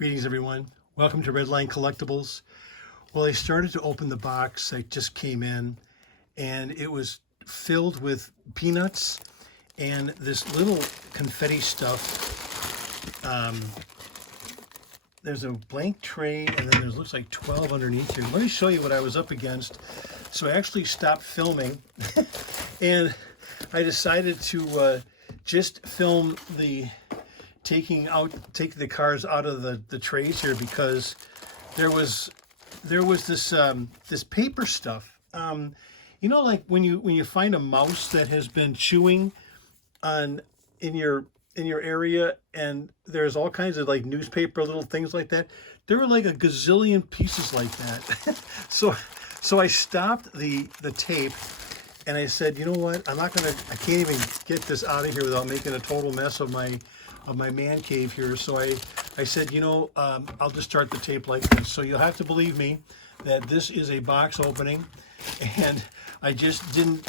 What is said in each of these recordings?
Greetings, everyone. Welcome to Redline Collectibles. Well, I started to open the box. I just came in, and it was filled with peanuts and this little confetti stuff. There's a blank tray, and then there looks like 12 underneath here. Let me show you what I was up against. So I actually stopped filming, and I decided to just film the take the cars out of the trays here, because there was this this paper stuff. Like when you find a mouse that has been chewing on in your area, and there's all kinds of like newspaper little things like that. There were like a gazillion pieces like that. so I stopped the tape, and I said, you know what? I can't even get this out of here without making a total mess of my man cave here. So I said, I'll just start the tape like this. So you'll have to believe me that this is a box opening, and I didn't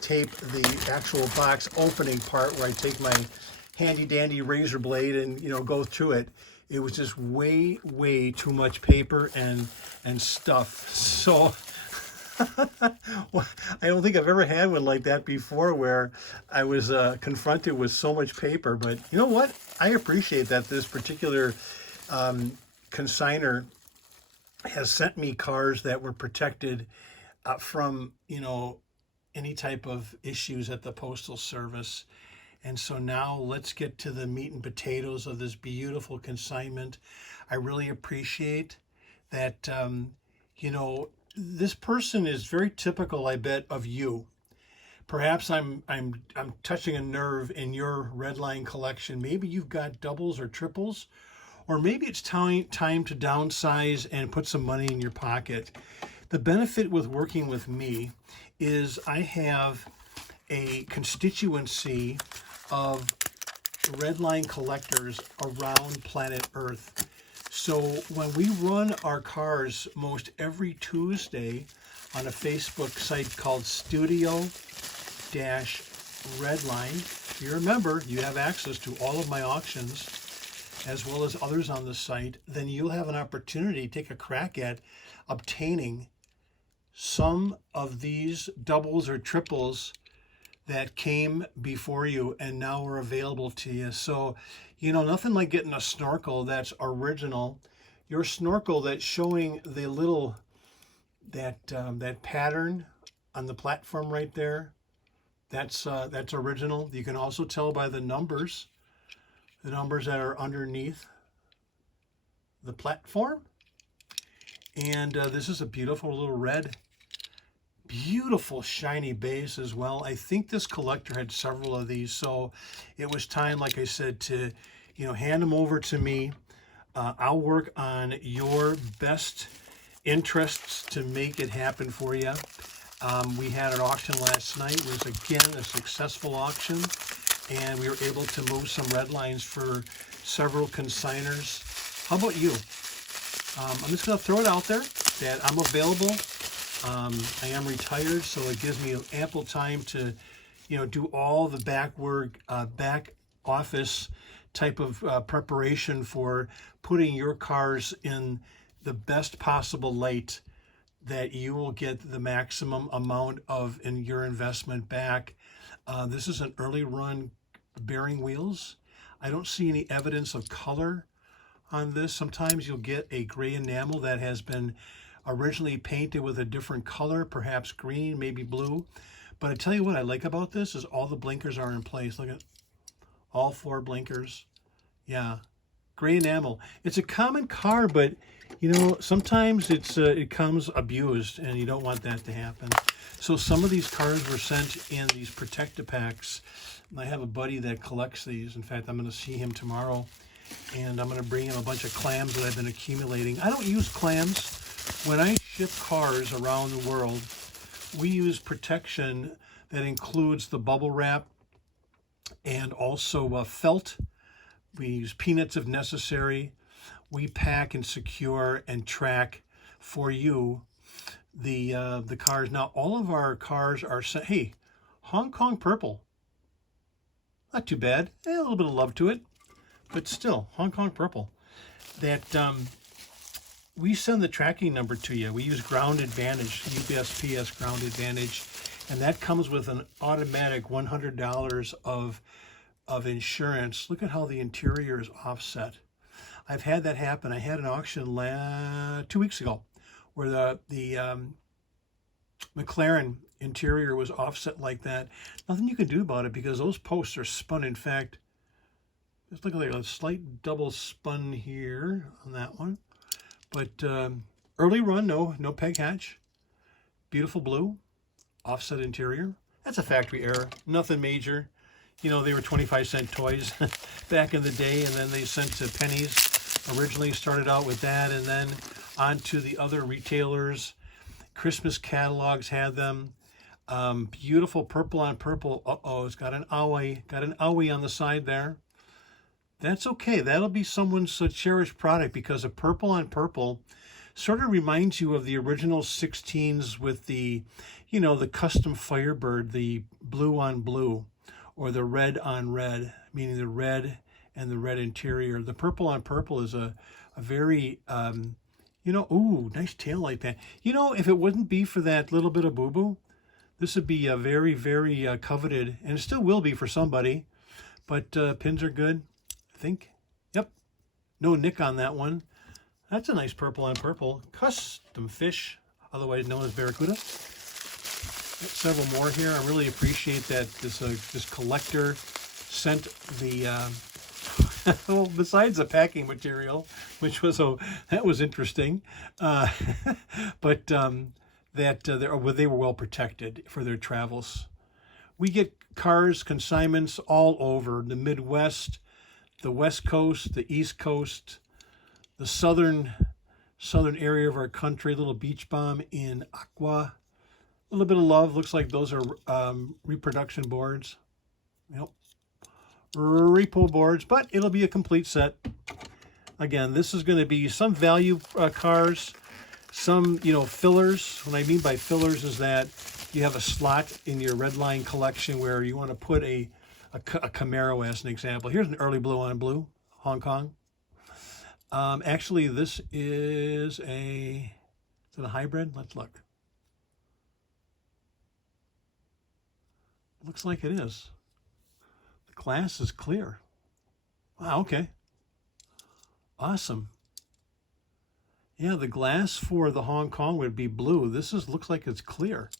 tape the actual box opening part where I take my handy dandy razor blade and go through it. It was just way too much paper and stuff. So well, I don't think I've ever had one like that before, where I was confronted with so much paper. But you know what? I appreciate that this particular consigner has sent me cars that were protected from any type of issues at the Postal Service. And so now let's get to the meat and potatoes of this beautiful consignment. I really appreciate that. This person is very typical, I bet, of you. Perhaps I'm touching a nerve in your Redline collection. Maybe you've got doubles or triples, or maybe it's time to downsize and put some money in your pocket. The benefit with working with me is I have a constituency of Redline collectors around planet Earth. So when we run our cars most every Tuesday on a Facebook site called Studio-Redline, you remember you have access to all of my auctions as well as others on the site, then you'll have an opportunity to take a crack at obtaining some of these doubles or triples that came before you and now are available to you. So, nothing like getting a snorkel that's original. Your snorkel that's showing the little, that pattern on the platform right there, that's original. You can also tell by the numbers that are underneath the platform. And this is a beautiful little red, beautiful shiny base as well. I think this collector had several of these, so it was time, like I said, to hand them over to me. I'll work on your best interests to make it happen for you. We had an auction last night. It was again a successful auction, and we were able to move some Redlines for several consigners. How about you? I'm just going to throw it out there that I'm available. I am retired, so it gives me ample time to, do all the back work, back office type of preparation for putting your cars in the best possible light that you will get the maximum amount of in your investment back. This is an early run bearing wheels. I don't see any evidence of color on this. Sometimes you'll get a gray enamel that has been originally painted with a different color, perhaps green, maybe blue. But I tell you what I like about this is all the blinkers are in place. Look at all 4 blinkers. Yeah, gray enamel. It's a common car, but sometimes it comes abused, and you don't want that to happen. So some of these cars were sent in these protective packs. I have a buddy that collects these. In fact, I'm going to see him tomorrow, and I'm going to bring him a bunch of clams that I've been accumulating. I don't use clams. When I ship cars around the world, we use protection that includes the bubble wrap and also felt. We use peanuts if necessary. We pack and secure and track for you the cars. Now, all of our cars are sent. Hey, Hong Kong purple. Not too bad. A little bit of love to it. but still, Hong Kong purple. That we send the tracking number to you. We use Ground Advantage, USPS Ground Advantage, and that comes with an automatic $100 of insurance. Look at how the interior is offset. I've had that happen. I had an auction 2 weeks ago where the McLaren interior was offset like that. Nothing you can do about it because those posts are spun. In fact, it's looking like a slight double spun here on that one. But early run, no peg hatch. Beautiful blue, offset interior. That's a factory error, nothing major. You know, they were 25-cent toys back in the day, and then they sent to pennies. Originally started out with that, and then on to the other retailers. Christmas catalogs had them. Beautiful purple on purple. Uh-oh, it's got an owie on the side there. That's okay. That'll be someone's cherished product because a purple on purple sort of reminds you of the original 16s with the, you know, the custom Firebird, the blue on blue, or the red on red, meaning the red and the red interior. The purple on purple is a very, you know, ooh, nice taillight pan. You know, if it wouldn't be for that little bit of boo-boo, this would be a very, very coveted, and it still will be for somebody, but pins are good, I think. Yep, no nick on that one. That's a nice purple on purple. Custom fish, otherwise known as Barracuda. Several more here. I really appreciate that this collector sent the well, besides the packing material, which was that was interesting, but that they were well protected for their travels. We get cars, consignments all over the Midwest, the West Coast, the East Coast, the southern area of our country. Little beach bomb in aqua. A little bit of love. Looks like those are reproduction boards. Yep. Repo boards, but it'll be a complete set. Again, this is going to be some value cars, some, you know, fillers. What I mean by fillers is that you have a slot in your Redline collection where you want to put a Camaro as an example. Here's an early blue on blue, Hong Kong. Actually, this is is it a hybrid? Let's look. Looks like it is. The glass is clear. Wow, okay. Awesome. Yeah, the glass for the Hong Kong would be blue. This looks like it's clear.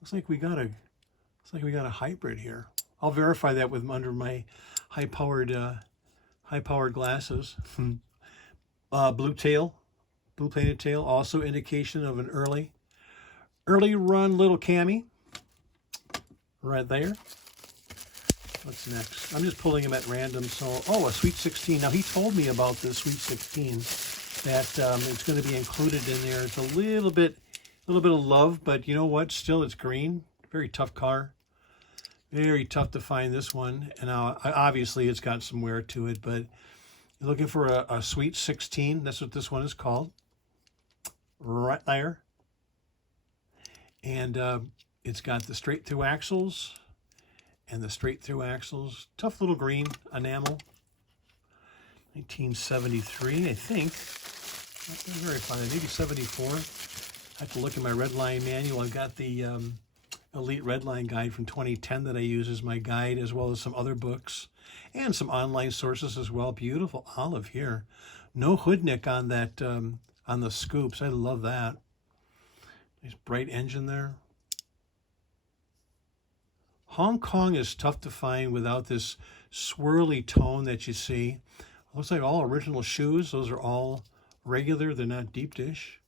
Looks like we got a hybrid here. I'll verify that with under my high-powered glasses. Blue tail, blue painted tail, also indication of an early run little cami. Right there. What's next? I'm just pulling them at random. So, a Sweet 16. Now, he told me about this Sweet 16, that it's going to be included in there. It's a little bit of love, but you know what? Still, it's green. Very tough car. Very tough to find this one. And obviously, it's got some wear to it, but you're looking for a Sweet 16. That's what this one is called. Right there. And it's got the straight through axles and the straight through axles. Tough little green enamel. 1973, I think. Very fine. Maybe 74. I have to look at my Redline manual. I've got the Elite Redline guide from 2010 that I use as my guide, as well as some other books and some online sources as well. Beautiful olive here. No hood nick on that, on the scoops. I love that. Nice bright engine there. Hong Kong is tough to find without this swirly tone that you see. Looks like all original shoes. Those are all regular. They're not deep dish.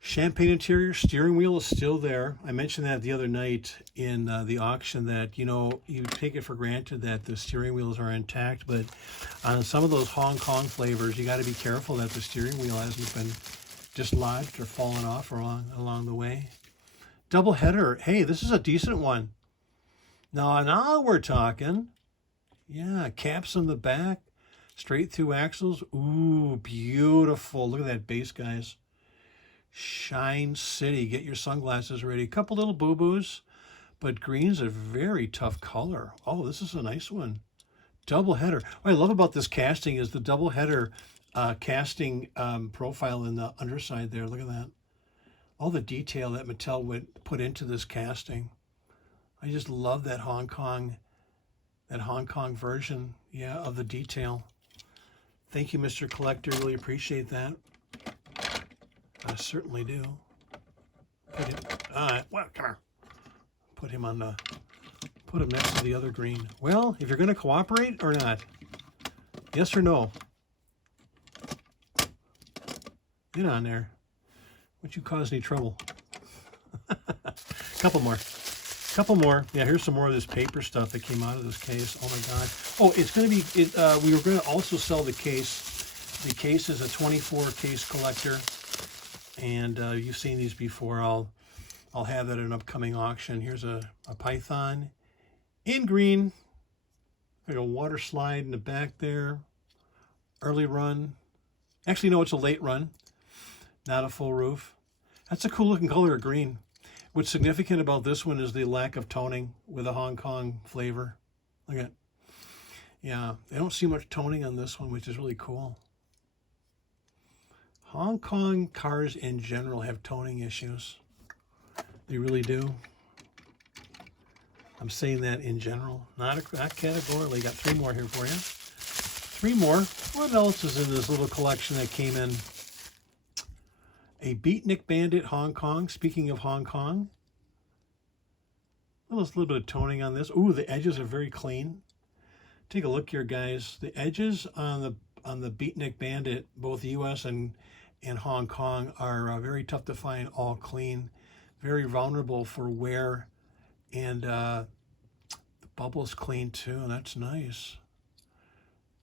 Champagne interior. Steering wheel is still there. I mentioned that the other night in the auction that, you know, you take it for granted that the steering wheels are intact, but on some of those Hong Kong flavors, you got to be careful that the steering wheel hasn't been dislodged or fallen off along the way. Double header. Hey, this is a decent one. Now we're talking. Yeah, caps on the back, straight through axles. Ooh, beautiful. Look at that base, guys. Shine City. Get your sunglasses ready. A couple little boo-boos, but green's a very tough color. Oh, this is a nice one. Double header. What I love about this casting is the double header casting profile in the underside there. Look at that. All the detail that Mattel would put into this casting. I just love that Hong Kong version, yeah, of the detail. Thank you, Mr. Collector. Really appreciate that. I certainly do. Put him, well, come here. Put him next to the other green. Well, if you're going to cooperate or not, yes or no? Get on there. Would you cause any trouble? Couple more. Yeah, here's some more of this paper stuff that came out of this case. Oh my God. Oh, it's going to be, we were going to also sell the case. The case is a 24 case collector. And you've seen these before. I'll have that in an upcoming auction. Here's a python in green. Like a water slide in the back there. Early run. Actually, no, it's a late run. Not a full roof. That's a cool looking color of green. What's significant about this one is the lack of toning with a Hong Kong flavor. Look at, yeah, they don't see much toning on this one, which is really cool. Hong Kong cars in general have toning issues. They really do. I'm saying that in general, not categorically. Got 3 more here for you. 3 more. What else is in this little collection that came in? A Beatnik Bandit Hong Kong. Speaking of Hong Kong, a little bit of toning on this. Ooh, the edges are very clean. Take a look here, guys. The edges on the Beatnik Bandit, both U.S. and Hong Kong, are very tough to find. All clean, very vulnerable for wear, and the bubble's clean too, and that's nice.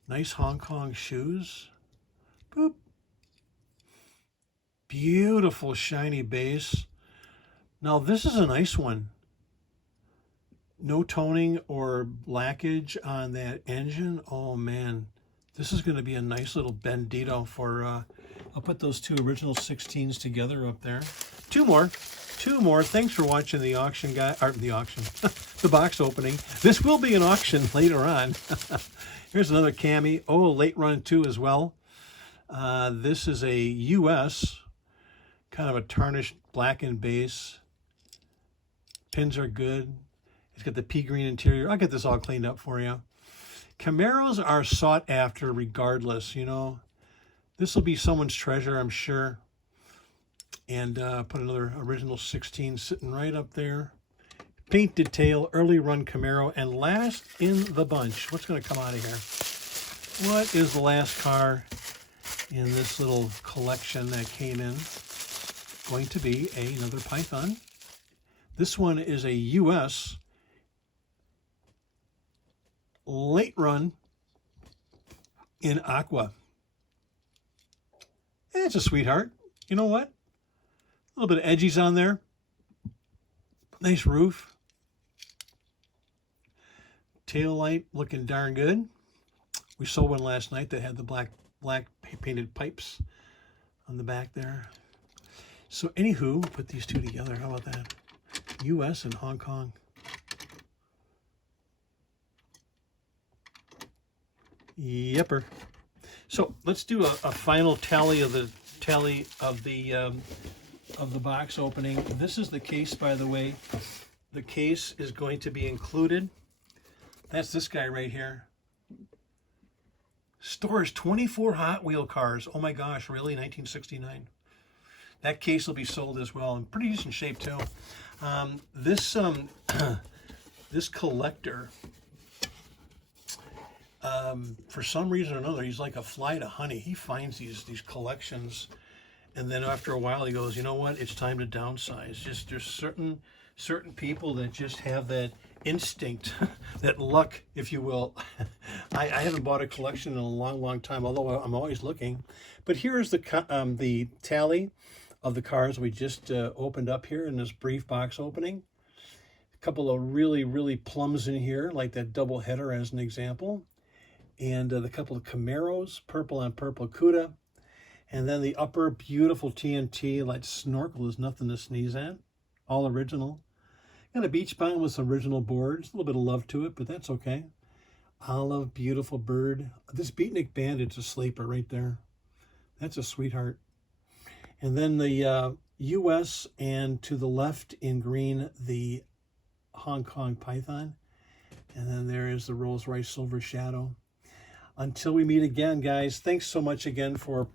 Nice Hong Kong shoes. Boop. Beautiful shiny base. Now this is a nice one. No toning or blackage on that engine. Oh man, this is going to be a nice little Bendito for, I'll put those 2 original 16s together up there. 2 more. Thanks for watching the auction, guy. Or the auction. The box opening. This will be an auction later on. Here's another cami. Oh, late run too as well. This is a U.S. kind of a tarnished blackened base. Pins are good. It's got the pea green interior. I'll get this all cleaned up for you. Camaros are sought after regardless, you know. This will be someone's treasure, I'm sure. And put another original 16 sitting right up there. Paint detail, early run Camaro, and last in the bunch. What's going to come out of here? What is the last car in this little collection that came in? Going to be another Python. This one is a U.S. late run in aqua. It's a sweetheart. You know what? A little bit of edgies on there. Nice roof. Tail light looking darn good. We saw one last night that had the black painted pipes on the back there. So anywho, put these 2 together. How about that? U.S. and Hong Kong. Yepper. So let's do a final tally of the box opening. This is the case, by the way. The case is going to be included. That's this guy right here. Stores 24 Hot Wheel cars. Oh my gosh, really? 1969. That case will be sold as well, in pretty decent shape too. This collector, for some reason or another, he's like a fly to honey. He finds these collections, and then after a while he goes, you know what? It's time to downsize. Just there's certain people that just have that instinct, that luck, if you will. I haven't bought a collection in a long time, although I'm always looking. But here's the tally of the cars we just opened up here in this brief box opening. A couple of really plums in here, like that double header as an example. And the couple of Camaros, purple on purple Cuda. And then the upper beautiful TNT, like snorkel is nothing to sneeze at. All original. Got a beach bound with some original boards. A little bit of love to it, but that's okay. Olive, beautiful bird. This beatnik bandit's a sleeper right there. That's a sweetheart. And then the US, and to the left in green, the Hong Kong python. And then there is the Rolls-Royce Silver Shadow. Until we meet again, guys, thanks so much again for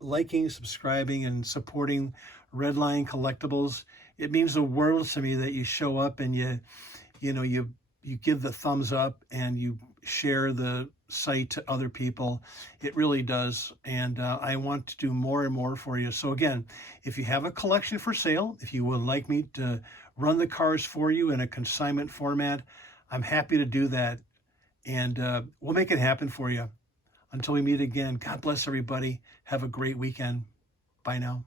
liking, subscribing, and supporting Redline Collectibles. It means the world to me that you show up and you give the thumbs up and you share the site to other people. It really does. And I want to do more and more for you. So again, if you have a collection for sale, if you would like me to run the cars for you in a consignment format, I'm happy to do that. And we'll make it happen for you. Until we meet again, God bless everybody. Have a great weekend. Bye now.